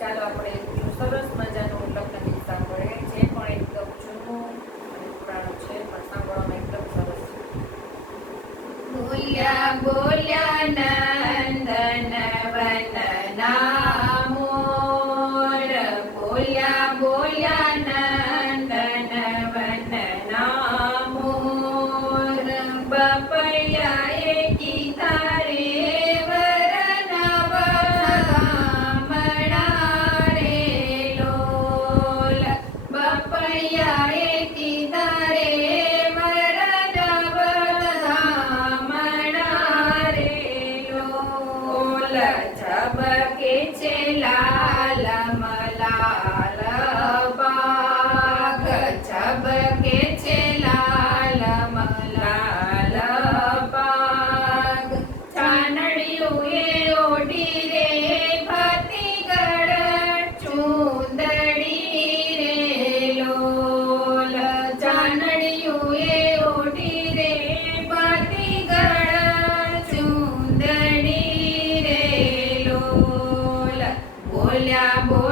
ચાલો આપણે સરસ મજાનું લગ્ન ગીત સાંભળીએ. જે પણ એકદમ જૂનું અને પુરાણું છે, પણ સાંભળવામાં એકદમ સરસ છે. બોલ્યા બોલ્યા નંદન વનના મોર, બોલ્યા બોલ્યા નંદન વનના મોર, બપૈયાએ કીધા રે વરના વધામણા રે લોલ, બપૈયાએ કીધા રે વરના વધામણા રે લોલ, ઝબકે છે લાલ મલાલ બાગ, ઝબકે છે લાલ મલાલ બાગ, ચાનડિયું એ ઓઢી રે ભાતીગળ ચૂંદડી રે લોલ, ચાનડિયું એ ઓઢી રે ભાતીગળ ચૂંદડી રે લોલ, બોલ્યા બોલ્યા